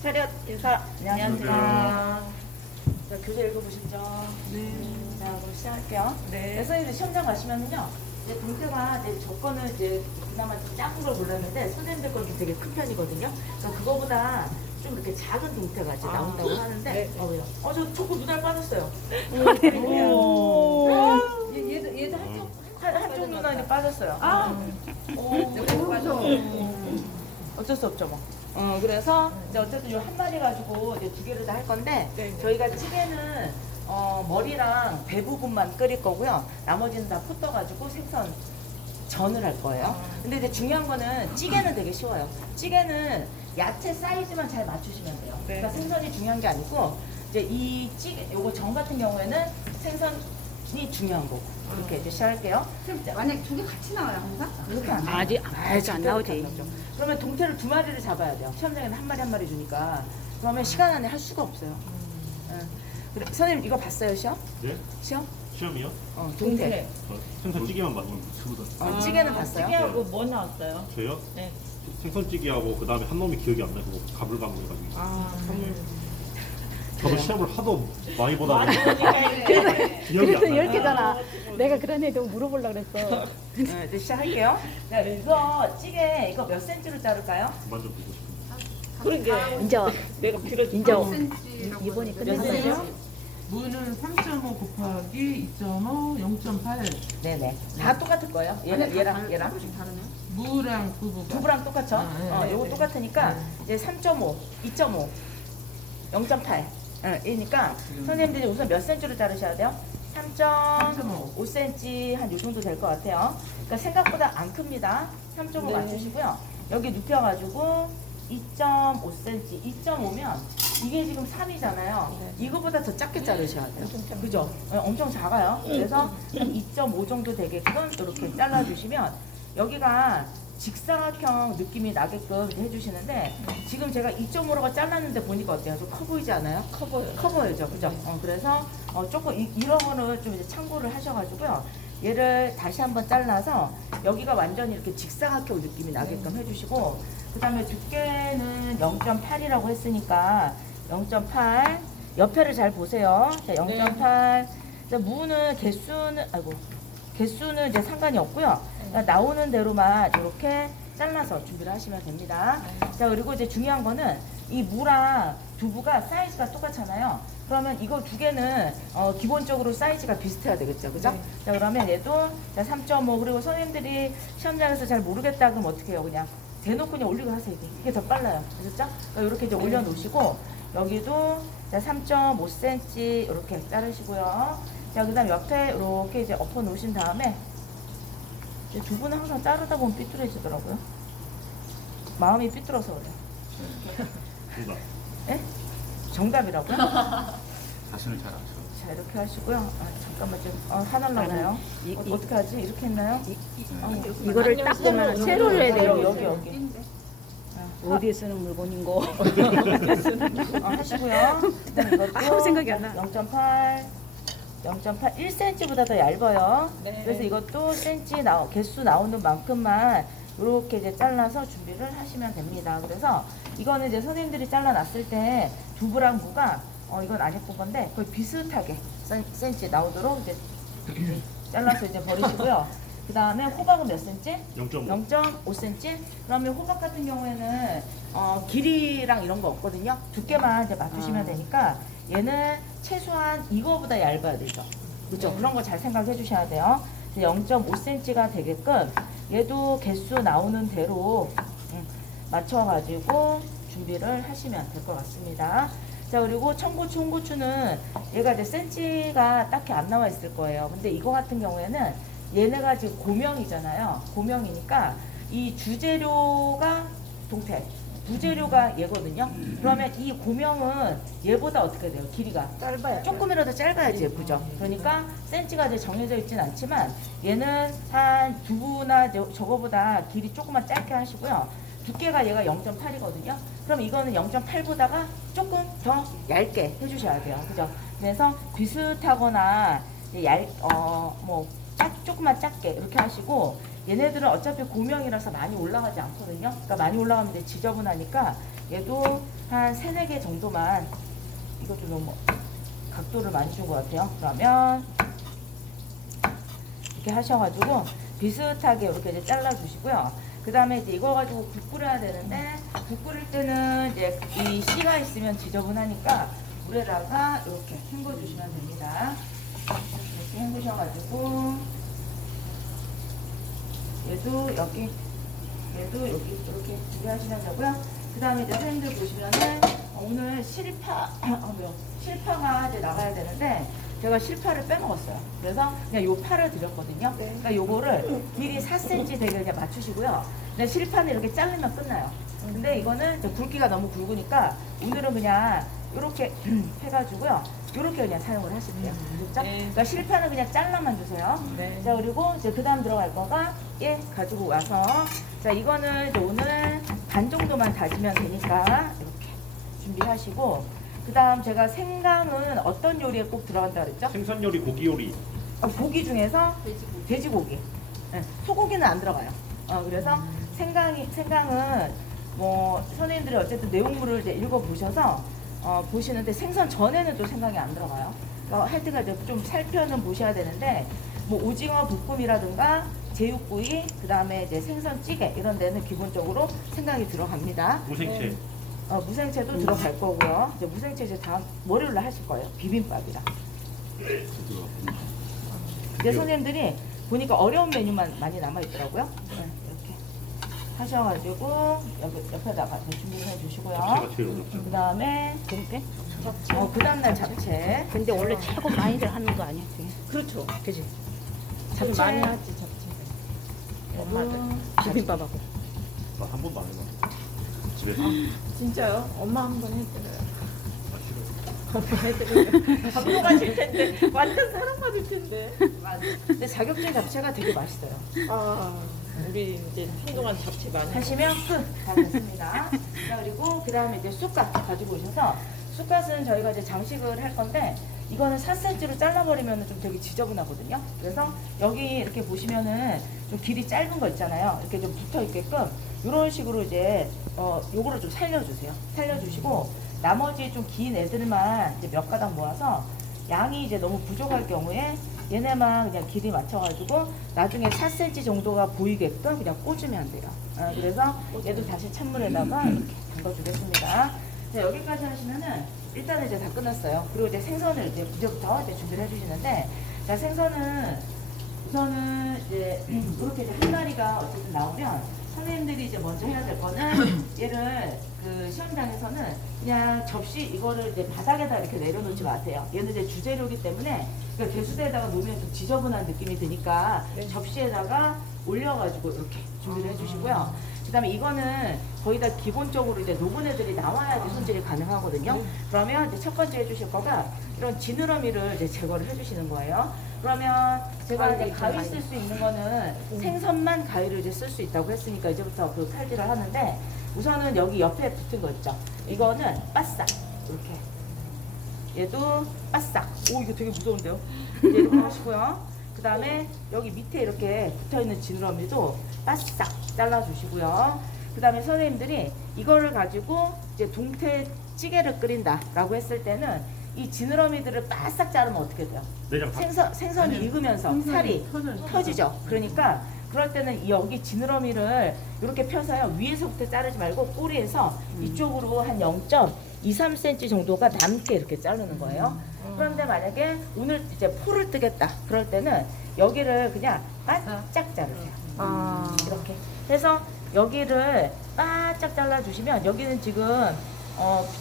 차렷 인사. 안녕하세요. 자, 교재 읽어보시죠. 네. 자, 그럼 시작할게요. 네. 선생님들 시험장 가시면은요, 이제 동태가 이제 저 거는 이제 그나마 좀 작은 걸 골랐는데 선생님들 건 되게 큰 편이거든요. 그러니까 그거보다 좀 이렇게 작은 동태가 이제 나온다고 하는데, 네. 왜요? 저 초코 눈알 빠졌어요. 오. 얘도 한쪽 눈알이 빠졌어요. 그래서 어쩔 수 없죠 뭐. 그래서 이제 어쨌든 요 한 마리 가지고 이제 두 개를 다 할 건데 네. 저희가 찌개는 머리랑 배 부분만 끓일 거고요. 나머지는 다 푸 떠가지고 생선 전을 할 거예요. 근데 이제 중요한 거는 찌개는 되게 쉬워요. 찌개는 야채 사이즈만 잘 맞추시면 돼요. 네. 그러니까 생선이 중요한 게 아니고 이제 이 찌개 요거 전 같은 경우에는 생선이 중요한 거고 이렇게 이제 시작할게요. 만약 두 개 같이 나와요 항상? 그렇게 안 아직 안 절대 나오지. 그렇게 안 나오죠. 그러면 동태를 두 마리를 잡아야 돼요. 시험장에는 한 마리 주니까. 그러면 시간 안에 할 수가 없어요. 응. 그래, 선생님 이거 봤어요 시험? 네? 시험? 시험이요? 동태. 생선찌개만 봤죠. 찌개는 봤어요? 찌개하고 뭐 나왔어요? 저요? 네. 생선찌개하고 그 다음에 한 놈이 기억이 안 나서 가물가물 해가지고 정말. 저도 시험을 하도 많이 보다 보니 네. 기억이 그래서 안 나요. 10개잖아. 내가 그런 애도 물어보려고 그랬어. 네, 이제 시작할게요. 네, 이거 찌개 이거 몇 센치로 자를까요? 그만 좀 보고 싶은데. 그러게. 이제 내가 빌어준 이제 5cm 이번이 몇 끝났어요. 센치요? 무는 3.5 곱하기 2.5, 0.8. 네네. 다 똑같을 거예요. 얘랑 다르네. 무랑 두부가. 두부랑 똑같죠? 네. 요거 똑같으니까 이제 3.5, 2.5, 0.8. 이니까 선생님들이 우선 몇 센치로 자르셔야 돼요? 3.5cm 한 요 정도 될 것 같아요. 그러니까 생각보다 안 큽니다. 3.5 맞추시고요. 여기 눕혀가지고 2.5cm, 2.5면 이게 지금 3이잖아요. 이거보다 더 작게 자르셔야 돼요. 그죠? 엄청 작아요. 그래서 한 2.5 정도 되게끔 이렇게 잘라주시면 여기가 직사각형 느낌이 나게끔 해주시는데 지금 제가 2.5로가 잘랐는데 보니까 어때요? 좀 커 보이지 않아요? 커 보여요. 그죠? 그래서 조금 이런 거는 좀 이제 참고를 하셔가지고요. 얘를 다시 한번 잘라서 여기가 완전히 이렇게 직사각형 느낌이 나게끔 해주시고 그 다음에 두께는 0.8이라고 했으니까 0.8 옆에를 잘 보세요. 자, 0.8 자, 무는 개수는 이제 상관이 없고요. 그러니까 나오는 대로만 이렇게 잘라서 준비를 하시면 됩니다. 자, 그리고 이제 중요한 거는 이 무랑 두부가 사이즈가 똑같잖아요. 그러면 이거 두 개는 기본적으로 사이즈가 비슷해야 되겠죠. 그죠? 자, 그러면 얘도 자, 3.5 그리고 선생님들이 시험장에서 잘 모르겠다 그러면 어떻게 해요? 그냥 대놓고 그냥 올리고 하세요. 이게 더 빨라요. 아셨죠? 그러니까 이렇게 이제 올려놓으시고 여기도 자, 3.5cm 이렇게 자르시고요. 자, 그 다음 옆에 이렇게 이제 엎어 놓으신 다음에 이제 두부는 항상 자르다 보면 삐뚤어지더라고요. 마음이 삐뚤어서 그래요. 정답. 예? 정답이라고요? 자신을 잘 아셔. 자, 이렇게 하시고요. 잠깐만 좀 하나 나나요? 어떻게 하지? 이렇게 했나요? 이거를 딱 보면 세로를 해야 돼요. 여기. 어디에 쓰는 물건인고. 하시고요. 그다음에 이것도 아무 생각이 안 나. 0.8, 1cm보다 더 얇아요. 네. 그래서 이것도 개수 나오는 만큼만 이렇게 이제 잘라서 준비를 하시면 됩니다. 그래서 이거는 이제 선생님들이 잘라놨을 때 두부랑 무가 이건 안 예쁜 건데 거의 비슷하게 센치 나오도록 이제 잘라서 이제 버리시고요. 그 다음에 호박은 몇 센치? 0.5. 0.5cm? 그러면 호박 같은 경우에는 길이랑 이런 거 없거든요. 두께만 이제 맞추시면 되니까 얘는 최소한 이거보다 얇아야 되죠. 그렇죠? 그런 거 잘 생각해 주셔야 돼요. 0.5cm가 되게끔 얘도 개수 나오는 대로 맞춰가지고 준비를 하시면 될 것 같습니다. 자, 그리고 청고추, 홍고추는 얘가 이제 센치가 딱히 안 나와 있을 거예요. 근데 이거 같은 경우에는 얘네가 지금 고명이잖아요. 고명이니까 이 주재료가 동태, 부재료가 얘거든요. 그러면 이 고명은 얘보다 어떻게 돼요? 길이가 짧아요. 조금이라도 짧아야지 예쁘죠. 그러니까 센치가 이제 정해져 있진 않지만 얘는 한 두부나 저거보다 길이 조금만 짧게 하시고요. 두께가 얘가 0.8이거든요. 그럼 이거는 0.8보다가 조금 더 얇게 해주셔야 돼요. 그죠? 그래서 비슷하거나 조금만 작게 이렇게 하시고 얘네들은 어차피 고명이라서 많이 올라가지 않거든요. 그러니까 많이 올라가면 이제 지저분하니까 얘도 한 3, 4개 정도만, 이것도 너무 각도를 많이 준 것 같아요. 그러면 이렇게 하셔가지고 비슷하게 이렇게 이제 잘라주시고요. 그 다음에 이제 이거 가지고 국 끓여야 되는데, 국 끓일 때는 이제 이 씨가 있으면 지저분하니까 물에다가 이렇게 헹궈주시면 됩니다. 이렇게 헹구셔가지고 얘도 여기 이렇게 준비하시면 되고요. 그 다음에 이제 선생님들 보시면은 오늘 실파가 이제 나가야 되는데 제가 실파를 빼먹었어요. 그래서 그냥 요 파를 드렸거든요. 그러니까 요거를 길이 4cm 되게 그냥 맞추시고요. 근데 실파는 이렇게 자르면 끝나요. 근데 이거는 이제 굵기가 너무 굵으니까 오늘은 그냥 이렇게 해가지고요. 이렇게 그냥 사용을 하실게요. 그렇죠? 그러니까 실파는 그냥 잘라만 주세요. 자, 그리고 이제 그 다음 들어갈 거가 가지고 와서, 자, 이거는 이제 오늘 반 정도만 다지면 되니까 이렇게 준비하시고, 그 다음 제가 생강은 어떤 요리에 꼭 들어간다 그랬죠? 생선 요리, 고기 요리. 고기 중에서 돼지고기. 네, 소고기는 안 들어가요. 그래서 생강은 뭐 선생님들이 어쨌든 내용물을 이제 읽어보셔서 보시는데 생선 전에는 또 생강이 안 들어가요. 하여튼간 이제 좀 살펴는 보셔야 되는데, 뭐 오징어 볶음이라든가 제육구이, 그 다음에 이제 생선찌개 이런 데는 기본적으로 생강이 들어갑니다. 무생채. 무생채도 들어갈 거고요. 이제 무생채 이제 다음 월요일날 하실 거예요. 비빔밥이랑. 이제 선생님들이 보니까 어려운 메뉴만 많이 남아 있더라고요. 이렇게 하셔가지고 옆에다가 준비를 해주시고요. 잡채가 제일 어렵죠. 그 다음에 근데 그 다음날 잡채. 근데 원래 최고 많이들 하는 거 아니야? 그게? 그렇죠. 그지? 좀 잡채. 많이 하지 잡채. 엄마들. 비빔밥하고. 나 한 번도 안 해봐. 집에서. 진짜요? 엄마 한번 해드려요. 아, 싫어. 엄마 해드려요. 감동하실 텐데. 완전 사랑받을 텐데. 근데 자격증 잡채가 되게 맛있어요. 우리 이제 한동안 잡채 많이 하시면 끝! 다 됐습니다. 자, 그리고 그 다음에 이제 쑥갓 가지고 오셔서, 쑥갓은 저희가 이제 장식을 할 건데, 이거는 4cm로 잘라버리면 좀 되게 지저분하거든요. 그래서 여기 이렇게 보시면은 좀 길이 짧은 거 있잖아요. 이렇게 좀 붙어 있게끔 이런 식으로 이제 요거를 좀 살려주세요. 살려주시고 나머지 좀 긴 애들만 이제 몇 가닥 모아서, 양이 이제 너무 부족할 경우에 얘네만 그냥 길이 맞춰가지고 나중에 4cm 정도가 보이게끔 그냥 꽂으면 돼요. 그래서 얘도 다시 찬물에다가 이렇게 담가주겠습니다. 자, 여기까지 하시면은 일단은 이제 다 끝났어요. 그리고 이제 생선을 이제부터 준비를 해주시는데, 자, 생선은 우선은 이제 이렇게 이제 한 마리가 어쨌든 나오면 선생님들이 이제 먼저 해야 될 거는 얘를 그 시험장에서는 그냥 접시 이거를 이제 바닥에다 이렇게 내려놓지 마세요. 얘는 이제 주재료이기 때문에 그러니까 개수대에다가 놓으면 좀 지저분한 느낌이 드니까 접시에다가 올려가지고 이렇게 준비를 해주시고요. 그 다음에 이거는 거의 다 기본적으로 이제 녹은 애들이 나와야지 손질이 가능하거든요. 그러면 이제 첫 번째 해주실 거가 이런 지느러미를 이제 제거를 해주시는 거예요. 그러면 제가 이제 가위 쓸 수 있는 거는 생선만 가위를 이제 쓸 수 있다고 했으니까 이제부터 그 칼질을 하는데, 우선은 여기 옆에 붙은 거 있죠. 이거는 바싹 이렇게. 얘도 바싹. 오, 이거 되게 무서운데요? 이제 이렇게 하시고요. 그 다음에 여기 밑에 이렇게 붙어있는 지느러미도 바싹 잘라주시고요. 그 다음에 선생님들이 이거를 가지고 이제 동태찌개를 끓인다 라고 했을 때는 이 지느러미들을 바싹 자르면 어떻게 돼요? 내장 다. 생선이 익으면서 살이 터지죠. 그러니까 그럴 때는 여기 지느러미를 이렇게 펴서요. 위에서부터 자르지 말고 꼬리에서 이쪽으로 한 0.23cm 정도가 남게 이렇게 자르는 거예요. 그런데 만약에 오늘 이제 포를 뜨겠다 그럴 때는 여기를 그냥 바짝 자르세요. 이렇게 해서 여기를 바짝 잘라주시면 여기는 지금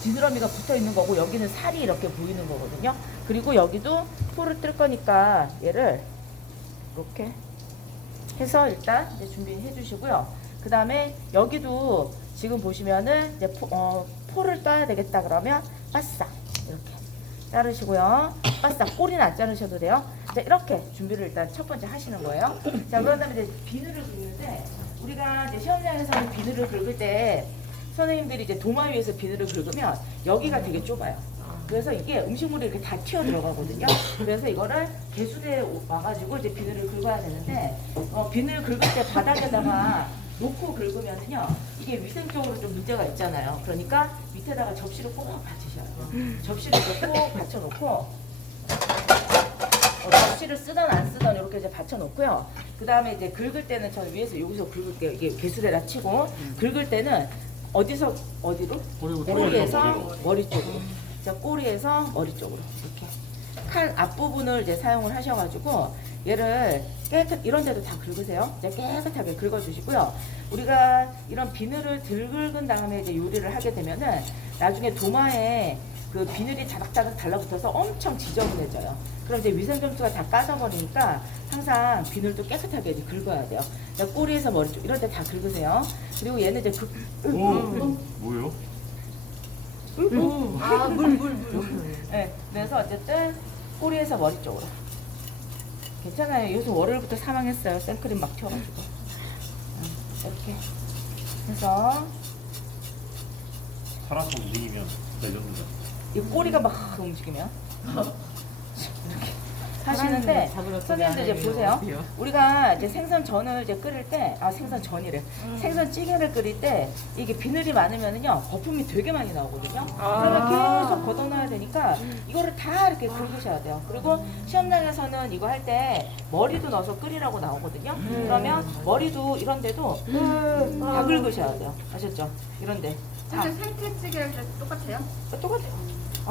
지느러미가 붙어 있는 거고 여기는 살이 이렇게 보이는 거거든요. 그리고 여기도 포를 뜰 거니까 얘를 이렇게 해서 일단 이제 준비해 주시고요. 그 다음에 여기도 지금 보시면은 이제 포를 떠야 되겠다 그러면 바싹 이렇게 자르시고요. 바싹 꼬리는 안 자르셔도 돼요. 자, 이렇게 준비를 일단 첫 번째 하시는 거예요. 자, 그런 다음에 이제 비늘을 긁는데 우리가 이제 시험장에서는 비늘을 긁을 때 선생님들이 이제 도마 위에서 비늘을 긁으면 여기가 되게 좁아요. 그래서 이게 음식물이 이렇게 다 튀어 들어가거든요. 그래서 이거를 개수대에 와가지고 이제 비늘을 긁어야 되는데 비늘 긁을 때 바닥에다가 놓고 긁으면은요 이게 위생적으로 좀 문제가 있잖아요. 그러니까 밑에다가 접시를 꼭 받치셔야 돼요. 접시를 이렇게 꼭 받쳐놓고 접시를 쓰던 안 쓰던 이렇게 이제 받쳐놓고요. 그 다음에 이제 긁을 때는 저 위에서 여기서 긁을게요. 이게 개수대라 치고 긁을 때는 어디서 어디로? 꼬리에서 머리 쪽으로. 자, 꼬리에서 머리 쪽으로 이렇게 칼 앞부분을 이제 사용을 하셔가지고 얘를 이런 데도 다 긁으세요. 이제 깨끗하게 긁어주시고요. 우리가 이런 비늘을 들 긁은 다음에 이제 요리를 하게 되면은 나중에 도마에 그 비늘이 자닥자닥 달라붙어서 엄청 지저분해져요. 그럼 이제 위생점수가 다 빠져버리니까 항상 비늘도 깨끗하게 이제 긁어야 돼요. 꼬리에서 머리 쪽 이런 데 다 긁으세요. 그리고 얘는 이제 뭐예요? 네, 그래서 어쨌든 꼬리에서 머리 쪽으로. 괜찮아요. 요새 월요일부터 사망했어요. 생크림 막 튀어가지고. 이렇게 해서 살아서 움직이면 내렸는데. 이 꼬리가 막 움직이면 이렇게 하시는데 선생님들 이제 보세요. 우리가 이제 생선전을 이제 끓일 때 생선전이래. 생선찌개를 끓일 때 이게 비늘이 많으면은요 거품이 되게 많이 나오거든요. 그러면 계속 걷어놔야 되니까 이거를 다 이렇게 긁으셔야 돼요. 그리고 시험장에서는 이거 할 때 머리도 넣어서 끓이라고 나오거든요. 그러면 머리도 이런 데도 다 긁으셔야 돼요. 아셨죠? 이런 데. 근데 생태찌개랑 똑같아요? 똑같아요.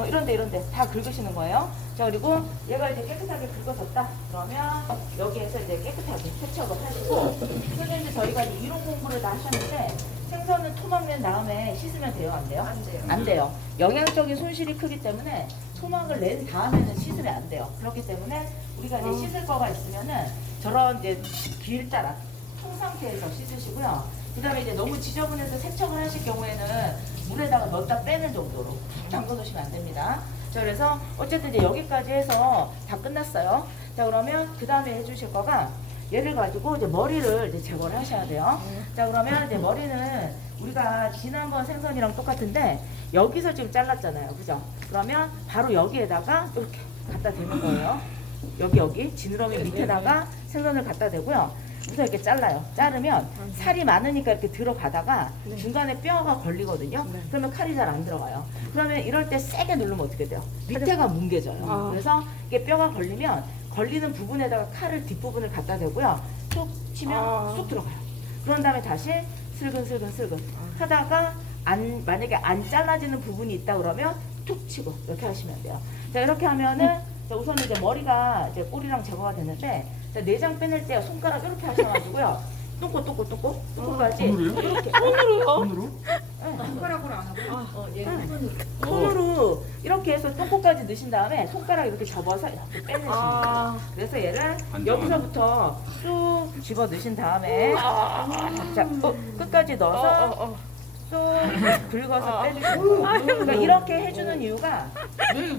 이런데 다 긁으시는 거예요. 자, 그리고 얘가 이제 깨끗하게 긁어졌다. 그러면 여기에서 이제 깨끗하게 세척을 하시고, 선생님들 저희가 이제 이론 공부를 다 하셨는데 생선은 토막 낸 다음에 씻으면 돼요, 안 돼요? 안 돼요. 안 돼요. 영양적인 손실이 크기 때문에 토막을 낸 다음에는 씻으면 안 돼요. 그렇기 때문에 우리가 이제 씻을 거가 있으면은 저런 이제 길자락 통 상태에서 씻으시고요. 그 다음에 이제 너무 지저분해서 세척을 하실 경우에는 물에다가 넣었다 빼는 정도로 담궈 놓으시면 안 됩니다. 자, 그래서 어쨌든 이제 여기까지 해서 다 끝났어요. 자, 그러면 그 다음에 해주실 거가 얘를 가지고 이제 머리를 이제 제거를 하셔야 돼요. 자, 그러면 이제 머리는 우리가 지난번 생선이랑 똑같은데 여기서 지금 잘랐잖아요. 그죠? 그러면 바로 여기에다가 이렇게 갖다 대는 거예요. 여기 지느러미 밑에다가 생선을 갖다 대고요. 우선 이렇게 잘라요. 자르면 살이 많으니까 이렇게 들어가다가 중간에 뼈가 걸리거든요. 그러면 칼이 잘 안 들어가요. 그러면 이럴 때 세게 누르면 어떻게 돼요? 밑에가 뭉개져요. 그래서 이게 뼈가 걸리면 걸리는 부분에다가 칼을 뒷부분을 갖다 대고요. 툭 치면 쑥 들어가요. 그런 다음에 다시 슬근슬근 하다가 만약에 안 잘라지는 부분이 있다 그러면 툭 치고 이렇게 하시면 돼요. 자, 이렇게 하면은 자, 우선 이제 머리가 이제 꼬리랑 제거가 되는데 자, 내장 빼낼 때 손가락 이렇게 하셔가지고요. 똥꼬까지 이렇게 손으로? 손가락으로 안 하고. 손으로 이렇게 해서 똥꼬까지 넣으신 다음에 손가락 이렇게 접어서 이렇게 빼내시면 돼요. 그래서 얘를 여기서부터 쑥 집어 넣으신 다음에 자, 끝까지 넣어서 쑥 긁어서 빼주시는 거예요. 그러니까 이렇게 해주는 이유가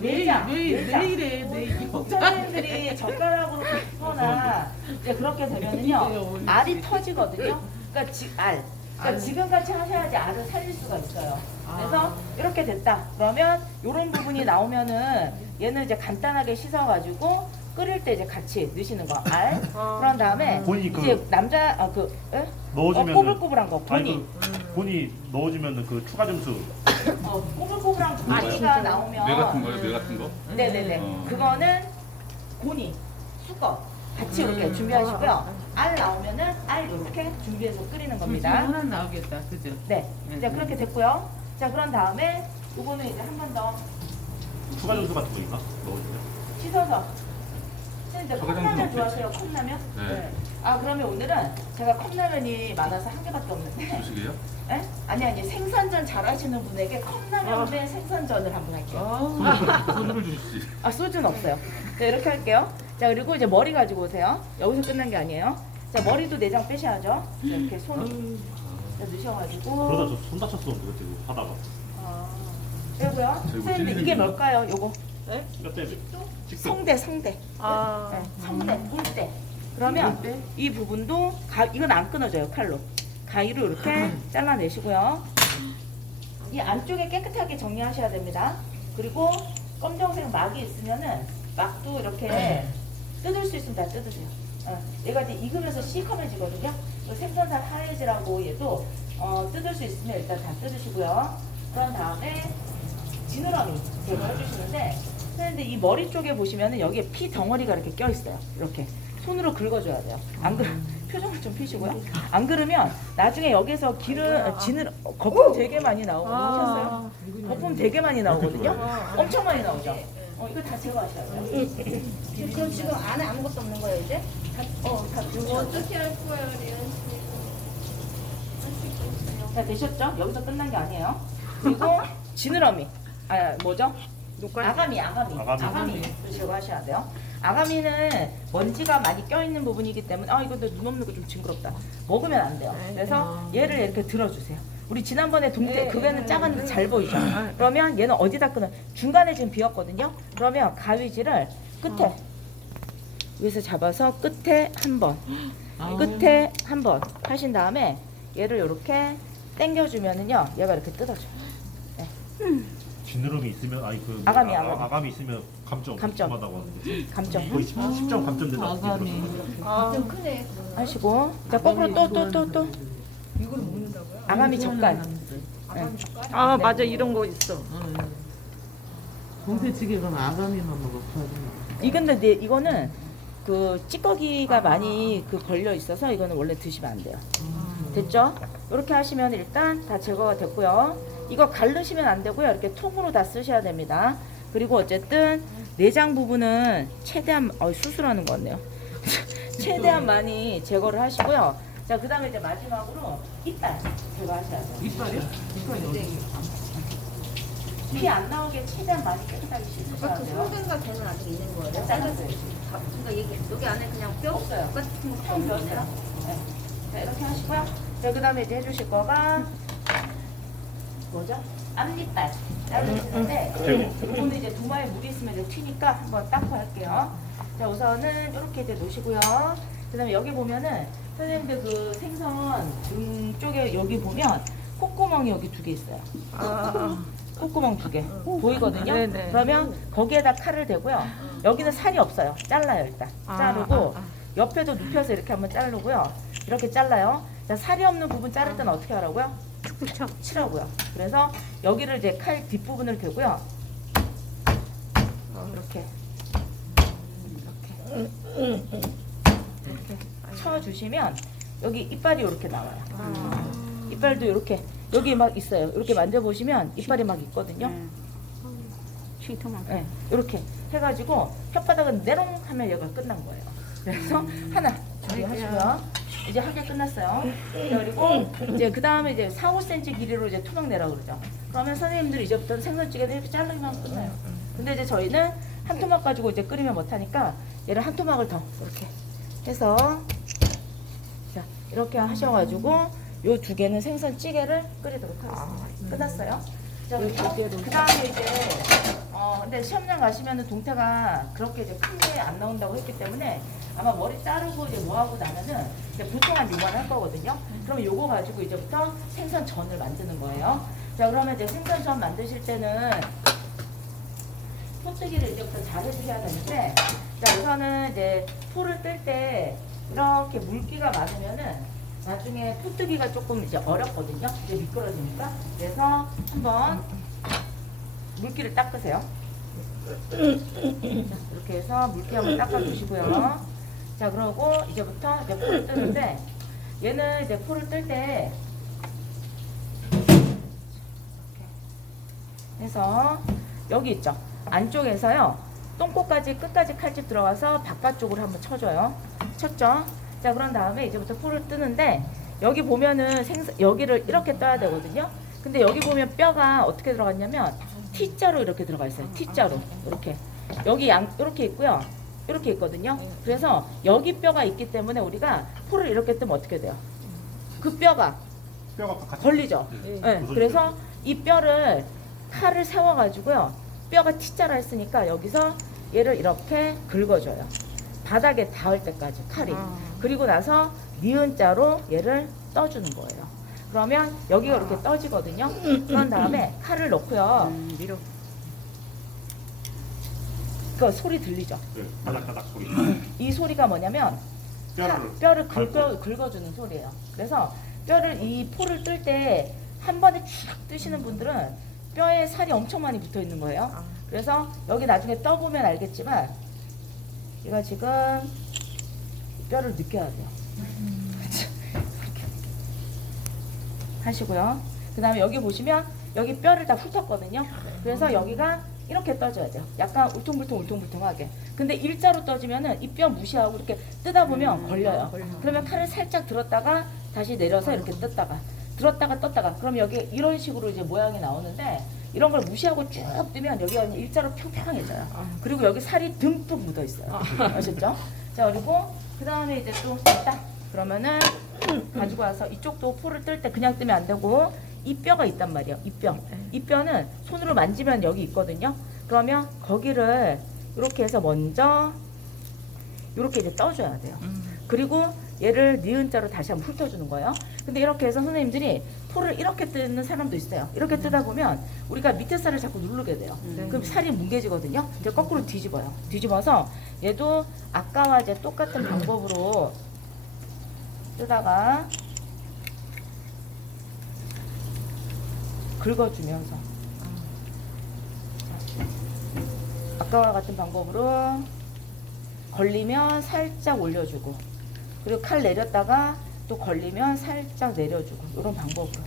왜 이래 내일 목사님들이 젓가락으로 긁거나 이제 그렇게 되면은요 알이 터지거든요. 그러니까 그러니까 지금같이 하셔야지 알을 살릴 수가 있어요. 그래서 이렇게 됐다. 그러면 이런 부분이 나오면은 얘는 이제 간단하게 씻어가지고 끓일 때 이제 같이 넣으시는 거 알. 그런 다음에 본이 이제 남자 넣어주면 꼬불꼬불한 거 본이. 본이 넣어주면 그 추가 점수. 꼬불꼬불한 고니가 나오면 뇌 같은 거요? 뇌 같은 거? 네네네. 그거는 고니, 수거 같이 이렇게 준비하시고요. 알 나오면은 알 이렇게 준비해서 끓이는 지금 겁니다. 하나 나오겠다 그죠? 네. 자, 그렇게 됐고요. 자, 그런 다음에 요거는 이제 한 번 더 추가 점수 같은 거 있나? 넣어주면. 씻어서. 선생님, 저거 컵라면 정도 좋아하세요? 컵라면? 네. 그러면 오늘은 제가 컵라면이 많아서 한 개밖에 없는데. 주식이에요? 예? 아니 생선전 잘하시는 분에게 컵라면 대 생선전을 한번 할게요. 소주를 주시지. 소주는 없어요. 자, 이렇게 할게요. 자, 그리고 이제 머리 가지고 오세요. 여기서 끝난 게 아니에요. 자, 머리도 내장 빼셔야죠. 자, 이렇게 손 넣으셔가지고. 그러다 저 손 다쳤었는데 그때 이거 하다가. 빼고요. 선생님, 이게 뭘까요? 요거 뼈 때문에. 직접. 성대. 네, 성대, 물대. 그러면 이 부분도 이건 안 끊어져요, 칼로. 가위로 이렇게 잘라내시고요. 이 안쪽에 깨끗하게 정리하셔야 됩니다. 그리고 검정색 막이 있으면은 막도 이렇게 뜯을 수 있으면 다 뜯으세요. 얘가 이제 익으면서 시커매지거든요. 생선살 하얘지라고 얘도 뜯을 수 있으면 일단 다 뜯으시고요. 그런 다음에 지느러미 제거해 주시는데, 근데 이 머리 쪽에 보시면은 여기에 피 덩어리가 이렇게 껴 있어요. 이렇게 손으로 긁어줘야 돼요. 안 그러 표정을 좀 피시고요. 안 그러면 나중에 여기서 거품 되게 많이 나오고 보셨어요? 거품 되게 많이 나오거든요. 엄청 많이 나오죠. 이거 다 제거하셔야 돼요. 그럼 지금 안에 아무것도 없는 거예요 이제? 다 비우셔야 돼요. 어떻게 할 거예요, 리언 씨? 자, 되셨죠? 여기서 끝난 게 아니에요. 그리고 지느러미. 뭐죠? 아가미 제거하셔야 돼요. 아가미는 먼지가 많이 껴있는 부분이기 때문에 이거 눈 없는 거 좀 징그럽다. 먹으면 안 돼요. 그래서 얘를 이렇게 들어주세요. 우리 지난번에 그거는 작았는데 잘 보이죠? 그러면 얘는 어디다 끊어? 중간에 지금 비었거든요. 그러면 가위질을 끝에 위에서 잡아서 끝에 한 번, 끝에 한 번 하신 다음에 얘를 이렇게 당겨주면은요, 얘가 이렇게 뜯어져요. 지느러미 있으면 아가미 있으면 감점 감점. 심하다고 하는데 감점 거의 10점 감점 된다고 아가미. 들었어요. 좀 크네. 하시고, 자 거꾸로 또 이걸 먹는다고요? 아가미 젓갈. 아 맞아 이런 거 있어. 동태찌개 그럼 아가미만 먹어. 근데 이거는 그 찌꺼기가 많이 걸려 있어서 이거는 원래 드시면 안 돼요. 됐죠? 이렇게 하시면 일단 다 제거가 됐고요. 이거 가르시면 안 되고요. 이렇게 통으로 다 쓰셔야 됩니다. 그리고 어쨌든 내장 부분은 최대한 수술하는 거 같네요. 최대한 많이 제거를 하시고요. 자, 그 다음에 이제 마지막으로 이빨 제거하셔야 돼요. 이빨이요? 이빨이 어디? 피 안 나오게 최대한 많이 깨끗하게 씻으셔야 그 돼요. 소금과 개는 아직 있는 거예요? 잘랐어요. 그러니까 여기 안에 그냥 뼈 없어요. 같은 거 처음 배웠어요. 네. 자, 이렇게 하시고요. 자, 그 다음에 이제 해주실 거가 뭐죠? 앞니빨 자르시는데 이거는 이제 도마에 물이 있으면 이제 튀니까 한번 닦고 할게요. 자, 우선은 이렇게 이제 놓으시고요. 그 다음에 여기 보면은 선생님들 그 생선 등 쪽에 여기 보면 콧구멍이 여기 2개 있어요. 콧구멍 2개 보이거든요. 네네. 그러면 거기에다 칼을 대고요. 여기는 살이 없어요. 잘라요 일단. 자르고 옆에도 눕혀서 이렇게 한번 자르고요. 이렇게 잘라요. 자, 살이 없는 부분 자를 때는 어떻게 하라고요? 치라고요. 그래서 여기를 이제 칼 뒷부분을 대고요. 이렇게 쳐주시면 여기 이빨이 이렇게 나와요. 이빨도 이렇게 여기 막 있어요. 이렇게 만져보시면 이빨이 막 있거든요. 싱통만. 네, 이렇게 해가지고 혓바닥은 내롱 하면 얘가 끝난 거예요. 그래서 하나 준비하시고요. 이제 한 개 끝났어요. 그리고 이제 그 다음에 이제 4, 5cm 길이로 이제 토막 내라고 그러죠. 그러면 선생님들 이제부터 생선찌개는 이렇게 자르기만 끝나요. 근데 이제 저희는 한 토막 가지고 이제 끓이면 못하니까 얘를 한 토막을 더 이렇게 해서 자 이렇게 하셔가지고 요 2개는 생선찌개를 끓이도록 하겠습니다. 끝났어요. 자, 그 다음에 이제 근데 시험장 가시면은 동태가 그렇게 이제 크게 안 나온다고 했기 때문에 아마 머리 자르고 이제 뭐 하고 나면은 이제 보통 한 요만 할 거거든요. 그럼 요거 가지고 이제부터 생선전을 만드는 거예요. 자, 그러면 이제 생선전 만드실 때는 포뜨기를 이제부터 잘 해주셔야 되는데, 자, 우선은 이제 포를 뜰 때 이렇게 물기가 많으면은 나중에 포뜨기가 조금 이제 어렵거든요. 이제 미끄러지니까. 그래서 한번 물기를 닦으세요. 자, 이렇게 해서 물기 한번 닦아주시고요. 자, 그러고 이제부터 이제 포를 뜨는데, 얘는 이제 포를 뜰 때 해서 여기 있죠. 안쪽에서요. 똥꼬까지 끝까지 칼집 들어가서 바깥쪽으로 한번 쳐줘요. 쳤죠? 자, 그런 다음에 이제부터 포를 뜨는데 여기 보면은 여기를 이렇게 떠야 되거든요. 근데 여기 보면 뼈가 어떻게 들어갔냐면 T자로 이렇게 들어가 있어요. T자로 이렇게 여기 이렇게 있고요. 이렇게 있거든요. 그래서 여기 뼈가 있기 때문에 우리가 포를 이렇게 뜨면 어떻게 돼요? 그 뼈가 같이 걸리죠. 네. 그래서 이 뼈를 칼을 세워가지고요. 뼈가 T자로 했으니까 여기서 얘를 이렇게 긁어줘요. 바닥에 닿을 때까지 칼이. 그리고 나서 니은자로 얘를 떠주는 거예요. 그러면 여기가 이렇게 떠지거든요. 그런 다음에 칼을 넣고요. 그 소리 들리죠? 네, 바닥바닥 소리. 이 소리가 뭐냐면 뼈를 긁어주는 소리예요. 그래서 뼈를 이 포를 뜰 때 한 번에 쭉 뜨시는 분들은 뼈에 살이 엄청 많이 붙어 있는 거예요. 그래서 여기 나중에 떠보면 알겠지만 얘가 지금 뼈를 느껴야 돼요. 이렇게 하시고요. 그 다음에 여기 보시면 여기 뼈를 다 훑었거든요. 그래서 여기가 이렇게 떠줘야 돼요. 약간 울퉁불퉁하게. 근데 일자로 떠지면은 이 뼈 무시하고 이렇게 뜨다 보면 걸려요. 그러면 칼을 살짝 들었다가 다시 내려서 이렇게 떴다가 들었다가 떴다가 그럼 여기 이런 식으로 이제 모양이 나오는데 이런 걸 무시하고 쭉 뜨면 여기가 그냥 일자로 평평해져요. 그리고 여기 살이 듬뿍 묻어 있어요. 아셨죠? 자, 그리고 그 다음에 이제 또 딱 그러면은 가지고 와서 이쪽도 포를 뜰 때 그냥 뜨면 안 되고 이 뼈가 있단 말이에요. 이 뼈. 이 뼈는 손으로 만지면 여기 있거든요. 그러면 거기를 이렇게 해서 먼저 이렇게 이제 떠줘야 돼요. 그리고 얘를 니은자로 다시 한번 훑어주는 거예요. 근데 이렇게 해서 선생님들이 포를 이렇게 뜨는 사람도 있어요. 이렇게 뜨다 보면 우리가 밑에 살을 자꾸 누르게 돼요. 그럼 살이 뭉개지거든요. 이제 거꾸로 뒤집어요. 뒤집어서 얘도 아까와 이제 똑같은 방법으로 뜨다가 긁어주면서 아까와 같은 방법으로 걸리면 살짝 올려주고 그리고 칼 내렸다가 또 걸리면 살짝 내려주고 이런 방법으로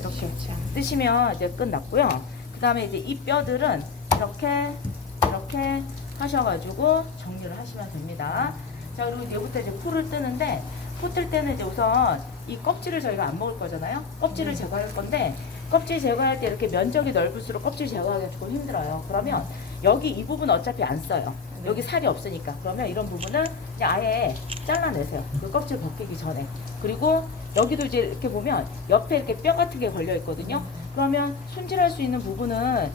이렇게 뜨시면 이제 끝났고요. 그 다음에 이제 이 뼈들은 이렇게 하셔가지고 정리를 하시면 됩니다. 자, 그리고 얘부터 이제 포를 뜨는데 포 뜰 때는 이제 우선 이 껍질을 저희가 안 먹을 거잖아요. 껍질을 제거할 건데 껍질 제거할 때 이렇게 면적이 넓을수록 껍질 제거하기가 조금 힘들어요. 그러면 여기 이 부분 어차피 안 써요. 여기 살이 없으니까. 그러면 이런 부분은 이제 아예 잘라내세요. 그 껍질 벗기기 전에. 그리고 여기도 이제 이렇게 보면 옆에 이렇게 뼈 같은 게 걸려 있거든요. 그러면 손질할 수 있는 부분은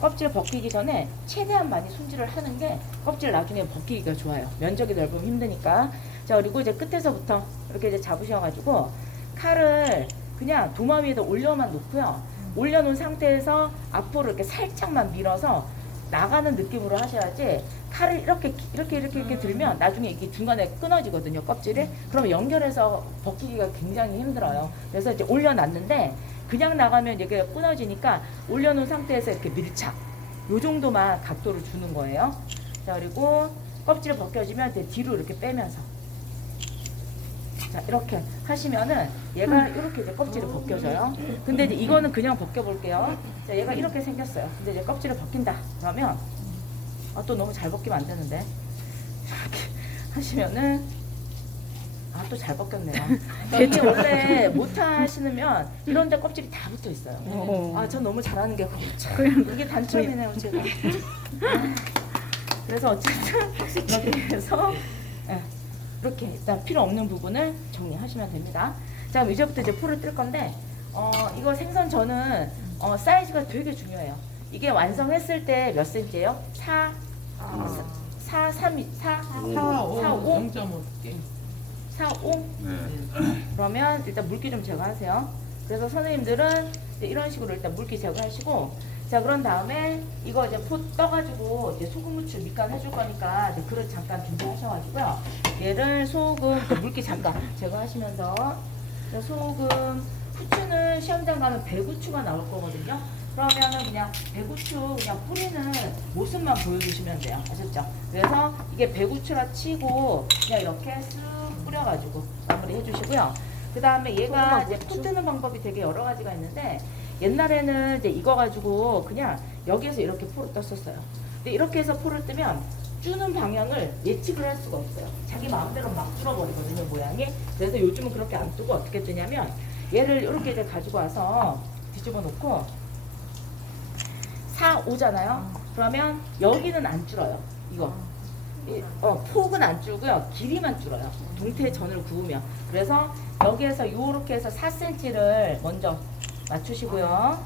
껍질 벗기기 전에 최대한 많이 손질을 하는 게 껍질 나중에 벗기기가 좋아요. 면적이 넓으면 힘드니까. 자, 그리고 이제 끝에서부터 이렇게 이제 잡으셔가지고 칼을 그냥 도마 위에다 올려만 놓고요. 올려놓은 상태에서 앞으로 이렇게 살짝만 밀어서 나가는 느낌으로 하셔야지 칼을 이렇게 들면 나중에 이게 중간에 끊어지거든요. 껍질이. 그러면 연결해서 벗기기가 굉장히 힘들어요. 그래서 이제 올려놨는데 그냥 나가면 이게 끊어지니까 올려놓은 상태에서 이렇게 밀착. 요 정도만 각도를 주는 거예요. 자, 그리고 껍질이 벗겨지면 이제 뒤로 이렇게 빼면서. 자, 이렇게 하시면은 얘가 이렇게 이제 껍질이 벗겨져요. 근데 이제 이거는 그냥 벗겨볼게요. 자, 얘가 이렇게 생겼어요. 근데 이제 껍질을 벗긴다. 그러면 또 너무 잘 벗기면 안 되는데 이렇게 하시면은 또 잘 벗겼네요. 이게 원래 못 하시면 이런데 껍질이 다 붙어 있어요. 전 너무 잘하는 게 그게 단점이네요, 제가. 그래서 어쨌든 여기에서 이렇게 일단 필요 없는 부분을 정리하시면 됩니다. 자, 그럼 이제부터 이제 포를 뜰 건데 이거 생선 저는 사이즈가 되게 중요해요. 이게 완성했을 때 몇 센치예요? 4, 3, 4, 5, 4, 5. 그러면 일단 물기 좀 제거하세요. 그래서 선생님들은 이런 식으로 일단 물기 제거하시고, 자, 그런 다음에 이거 이제 포 떠가지고 이제 소금 후추 밑간 해줄 거니까 이제 그릇 잠깐 준비하셔가지고요. 얘를 소금 물기 잠깐 제거하시면서 소금 후추는 시험장 가면 배후추가 나올 거거든요. 그러면은 그냥 배후추 그냥 뿌리는 모습만 보여주시면 돼요. 아셨죠? 그래서 이게 배후추라 치고 그냥 이렇게 쓱 뿌려가지고 마무리 해주시고요. 그 다음에 얘가 이제 포 뜨는 방법이 되게 여러 가지가 있는데 옛날에는 이제 이거 가지고 그냥 여기에서 이렇게 포를 떴었어요. 근데 이렇게 해서 포를 뜨면 주는 방향을 예측을 할 수가 없어요. 자기 마음대로 막 뚫어버리거든요, 모양이. 그래서 요즘은 그렇게 안 뜨고 어떻게 뜨냐면 얘를 이렇게 이제 가지고 와서 뒤집어 놓고 4, 5잖아요. 그러면 여기는 안 줄어요. 이거. 폭은 안 줄고요. 길이만 줄어요. 동태 전을 구우면. 그래서 여기에서 요렇게 해서 4cm를 먼저 맞추시고요.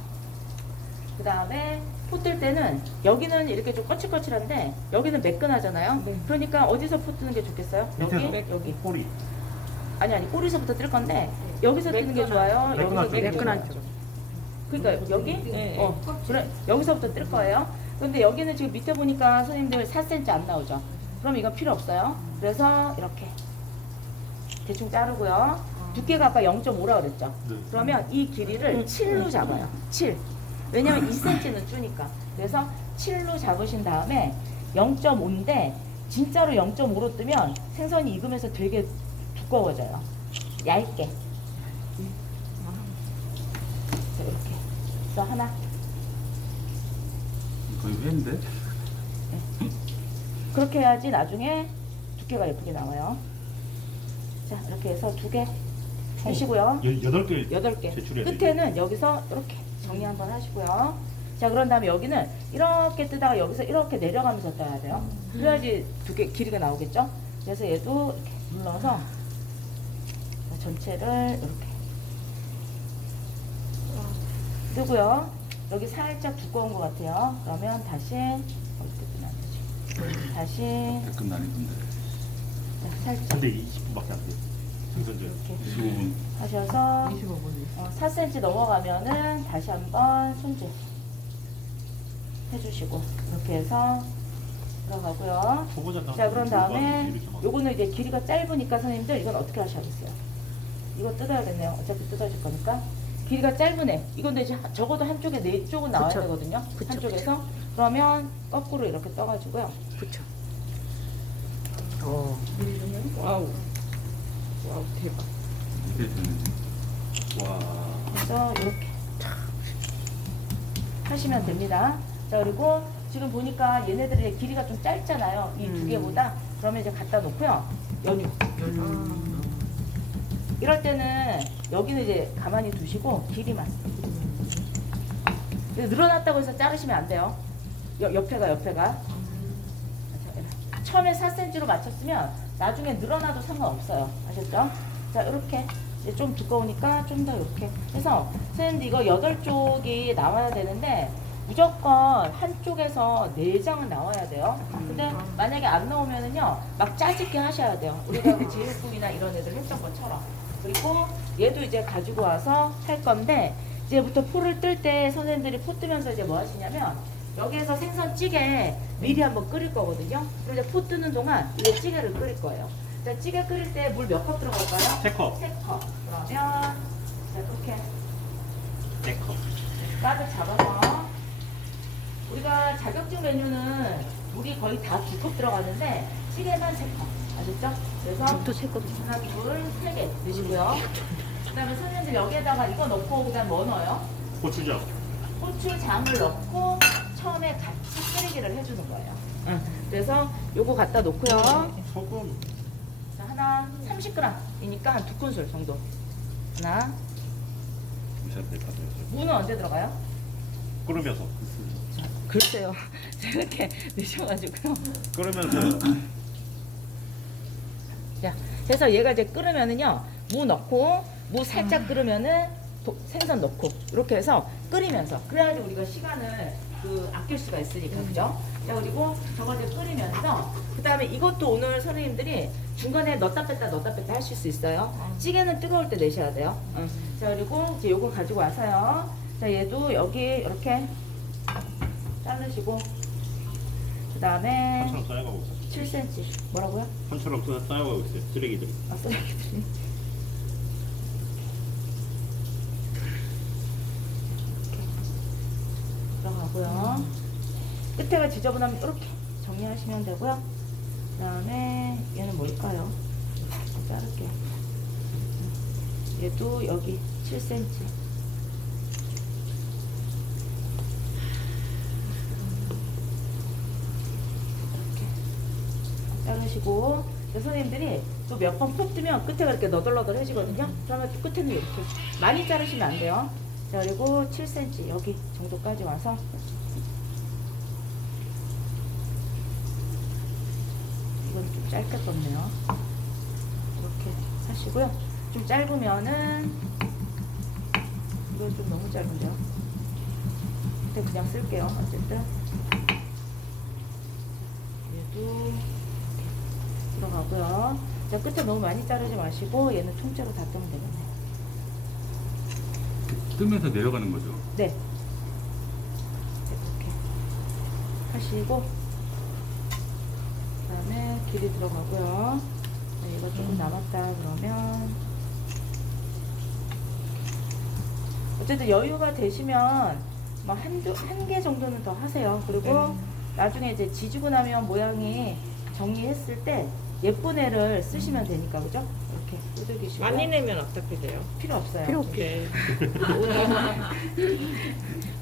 그 다음에 포 뜰 때는 여기는 이렇게 좀 거칠거칠한데 여기는 매끈하잖아요. 그러니까 어디서 포 뜨는 게 좋겠어요? 여기. 꼬리. 아니 꼬리서부터 뜰 건데 여기서 뜨는 게 좋아요. 여기서 매끈한 쪽. 매끈한 쪽. 그러니까 여기 그래 여기서부터 뜰 거예요. 근데 여기는 지금 밑에 보니까 선생님들 4cm 안 나오죠. 그럼 이건 필요 없어요. 그래서 이렇게 대충 자르고요. 두께가 아까 0.5라 그랬죠. 네. 그러면 이 길이를 7로 잡아요. 7. 왜냐면 2cm는 주니까. 그래서 7로 잡으신 다음에 0.5인데 진짜로 0.5로 뜨면 생선이 익으면서 되게 두꺼워져요. 얇게. 자, 이렇게. 그래서 하나. 거의 회인데? 그렇게 해야지 나중에 두께가 예쁘게 나와요. 자, 이렇게 해서 2개 하시고요. 8개 8개. 제출해야 되죠. 끝에는 여기서 이렇게 정리 한번 하시고요. 자, 그런 다음에 여기는 이렇게 뜨다가 여기서 이렇게 내려가면서 떠야 돼요. 그래야지 두께 길이가 나오겠죠? 그래서 얘도 이렇게 눌러서 전체를 이렇게 뜨고요. 여기 살짝 두꺼운 것 같아요. 그러면 다시 어떻게 뜨면 안 되지? 다시 댓글 난이 건데. 살짝 근데 20분밖에 안 돼요. 생선전. 이렇게 15분. 하셔서 25분이 4cm 넘어가면은 다시 한번 손질 해주시고 이렇게 해서 들어가고요. 초보자 자, 그런 다음에 요거는 이제 길이가 짧으니까 선생님들 이건 어떻게 하셔야겠어요? 이거 뜯어야겠네요. 어차피 뜯어질 거니까. 길이가 짧으네. 이건 이제 적어도 한쪽에 4쪽은 나와야 그쵸. 되거든요. 그쵸, 한쪽에서. 그러면 거꾸로 이렇게 떠가지고요. 그쵸. 와우. 와우, 대박. 이게 되네. 와. 그래서 이렇게 하시면 됩니다. 자, 그리고 지금 보니까 얘네들의 길이가 좀 짧잖아요. 이 2개보다. 그러면 이제 갖다 놓고요. 연유. 이럴 때는 여기는 이제 가만히 두시고 길이만. 늘어났다고 해서 자르시면 안 돼요. 옆에가. 처음에 4cm로 맞췄으면 나중에 늘어나도 상관없어요. 아셨죠? 자, 이렇게 이제 좀 두꺼우니까 좀 더 이렇게 해서 선생님들 이거 8쪽이 나와야 되는데 무조건 한쪽에서 4장은 나와야 돼요. 근데 만약에 안 나오면은요 막 짜집게 하셔야 돼요. 우리가 그 제육국이나 이런 애들 했던 것처럼. 그리고 얘도 이제 가지고 와서 할 건데 이제부터 포를 뜰 때 선생님들이 포 뜨면서 이제 뭐 하시냐면 여기에서 생선찌개 미리 한번 끓일 거거든요. 그럼 이제 포 뜨는 동안 이제 찌개를 끓일 거예요. 자, 찌개 끓일 때 물 몇 컵 들어갈까요? 3컵. 3컵. 그러면 자, 이렇게 4컵. 가득 잡아서 우리가 자격증 메뉴는 물이 거의 다 2컵 들어가는데 찌개만 3컵. 아셨죠? 그래서 또 3컵. 하나, 둘, 3개 넣으시고요. 그 다음에 선생님들 여기에다가 이거 넣고 그 다음 뭐 넣어요? 고추장. 고추장을 넣고 처음에 같이 끓이기를 해주는 거예요. 그래서 요거 갖다 놓고요. 소금. 자, 하나 30g이니까 한 2큰술 정도. 하나. 미션 될것 같아요. 무는 언제 들어가요? 끓으면서. 글쎄요. 이렇게 넣으셔가지고요. 끓으면서. 자, 그래서 얘가 이제 끓으면은요, 무 넣고, 무 살짝 끓으면은 생선 넣고, 이렇게 해서 끓이면서. 그래야지 우리가 시간을 아낄 수가 있으니까, 그죠? 자, 그리고 저거 이제 끓이면서, 그 다음에 이것도 오늘 선생님들이 중간에 넣었다 뺐다 하실 수 있어요. 찌개는 뜨거울 때 내셔야 돼요. 자, 그리고 이제 요거 가지고 와서요. 자, 얘도 여기 이렇게 자르시고, 그 다음에 한처럼 쌓여가고 있어요. 7cm. 뭐라고요? 한처럼 쌓여가고 있어요. 쓰레기들이. 아, 쓰레기들이. 들어가고요. 끝에가 지저분하면 이렇게 정리하시면 되고요. 그 다음에 얘는 뭘까요? 자를게요. 얘도 여기 7cm. 자르시고 선생님들이 또 몇 번 푹 뜨면 끝에가 이렇게 너덜너덜해지거든요. 그러면 또 끝에는 이렇게 많이 자르시면 안 돼요. 자, 그리고 7cm 여기 정도까지 와서 이건 좀 짧게 떴네요. 이렇게 하시고요. 좀 짧으면은 이건 좀 너무 짧은데요. 근데 그냥 쓸게요. 어쨌든 얘도 들어가고요. 자, 끝에 너무 많이 자르지 마시고 얘는 통째로 다 뜨면 되겠네요. 뜨면서 내려가는 거죠. 네. 이렇게 하시고 그다음에 길이 들어가고요. 네, 이거 조금 남았다 그러면 어쨌든 여유가 되시면 뭐 한 개 정도는 더 하세요. 그리고 나중에 이제 지지고 나면 모양이 정리했을 때 예쁜 애를 쓰시면 되니까 그죠? 이렇게 두들기시고 많이 내면 어떻게 돼요? 필요 없어요. 필요 없게. 네.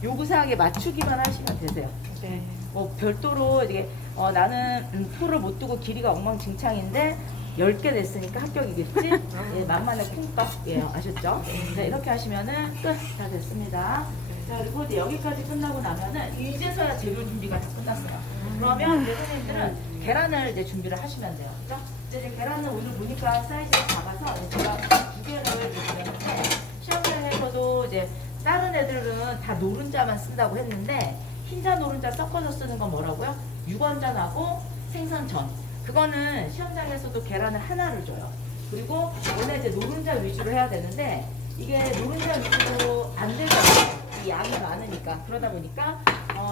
요구사항에 맞추기만 하시면 되세요. 네. 뭐 별도로 이게 나는 표를 못 두고 길이가 엉망진창인데 10개 냈으니까 합격이겠지? 예, 만만의 콩떡이에요. 아셨죠? 네, 이렇게 하시면은 끝! 다 됐습니다. 자, 그리고 이제 여기까지 끝나고 나면은 이제서야 재료 준비가 다 끝났어요. 그러면 이제 선생님들은 계란을 이제 준비를 하시면 돼요. 그죠? 이제 계란은 오늘 보니까 사이즈가 작아서 제가 2개를 드렸는데 시험장에서도 이제 다른 애들은 다 노른자만 쓴다고 했는데 흰자 노른자 섞어서 쓰는 건 뭐라고요? 육원전하고 생선전. 그거는 시험장에서도 계란을 하나를 줘요. 그리고 원래 이제 노른자 위주로 해야 되는데 이게 노른자 위주로 안 되잖아요. 이 양이 많으니까. 그러다 보니까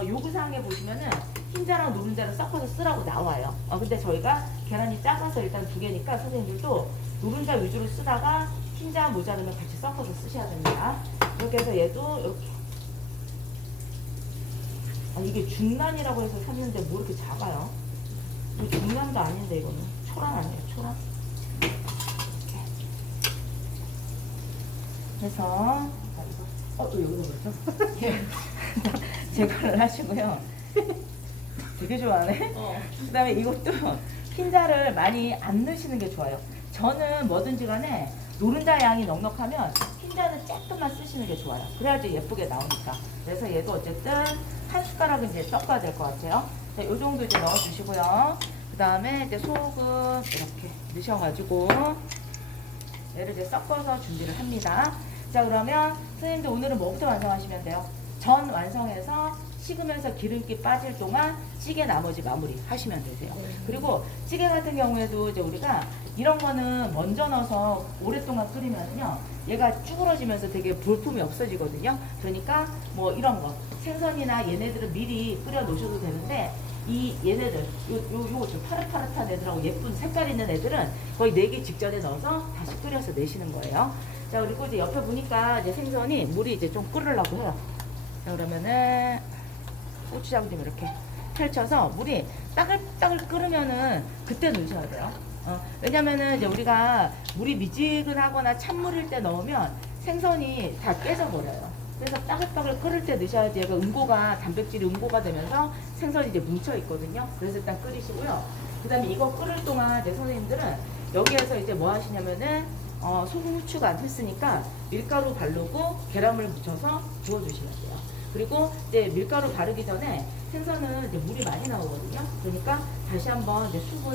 요구사항에 보시면은 흰자랑 노른자를 섞어서 쓰라고 나와요. 근데 저희가 계란이 작아서 일단 2개니까 선생님들도 노른자 위주로 쓰다가 흰자 모자르면 같이 섞어서 쓰셔야 됩니다. 이렇게 해서 얘도 이렇게. 이게 중란이라고 해서 샀는데 뭐 이렇게 작아요? 이거 중란도 아닌데 이거는 초란 아니에요, 초란? 이렇게 해서 또 여기로 그렇죠? 제거를 하시고요. 되게 좋아하네. 그 다음에 이것도 흰자를 많이 안 넣으시는 게 좋아요. 저는 뭐든지 간에 노른자 양이 넉넉하면 흰자는 조금만 쓰시는 게 좋아요. 그래야지 예쁘게 나오니까. 그래서 얘도 어쨌든 한 숟가락은 이제 섞어야 될 것 같아요. 자, 요 정도 이제 넣어주시고요. 그 다음에 이제 소금 이렇게 넣으셔가지고 얘를 이제 섞어서 준비를 합니다. 자, 그러면 선생님들 오늘은 뭐부터 완성하시면 돼요? 전 완성해서 식으면서 기름기 빠질 동안 찌개 나머지 마무리 하시면 되세요. 그리고 찌개 같은 경우에도 이제 우리가 이런 거는 먼저 넣어서 오랫동안 끓이면요 얘가 쭈그러지면서 되게 볼품이 없어지거든요. 그러니까 뭐 이런 거 생선이나 얘네들은 미리 끓여 놓으셔도 되는데 이 얘네들 요거 좀 파릇파릇한 애들하고 예쁜 색깔 있는 애들은 거의 내기 직전에 넣어서 다시 끓여서 내시는 거예요. 자, 그리고 이제 옆에 보니까 이제 생선이 물이 이제 좀 끓으려고 해요. 자, 그러면은 고추장 좀 이렇게 펼쳐서 물이 따글따글 끓으면은 그때 넣으셔야 돼요. 왜냐면은 이제 우리가 물이 미지근하거나 찬물일 때 넣으면 생선이 다 깨져버려요. 그래서 따글따글 끓을 때 넣으셔야지 얘가 단백질이 응고가 되면서 생선이 이제 뭉쳐 있거든요. 그래서 일단 끓이시고요. 그 다음에 이거 끓을 동안 이제 선생님들은 여기에서 이제 뭐 하시냐면은 소금 후추가 안 했으니까 밀가루 바르고 계란물 묻혀서 부어주시면 돼요. 그리고 이제 밀가루 바르기 전에 생선은 이제 물이 많이 나오거든요. 그러니까 다시 한번 이제 수분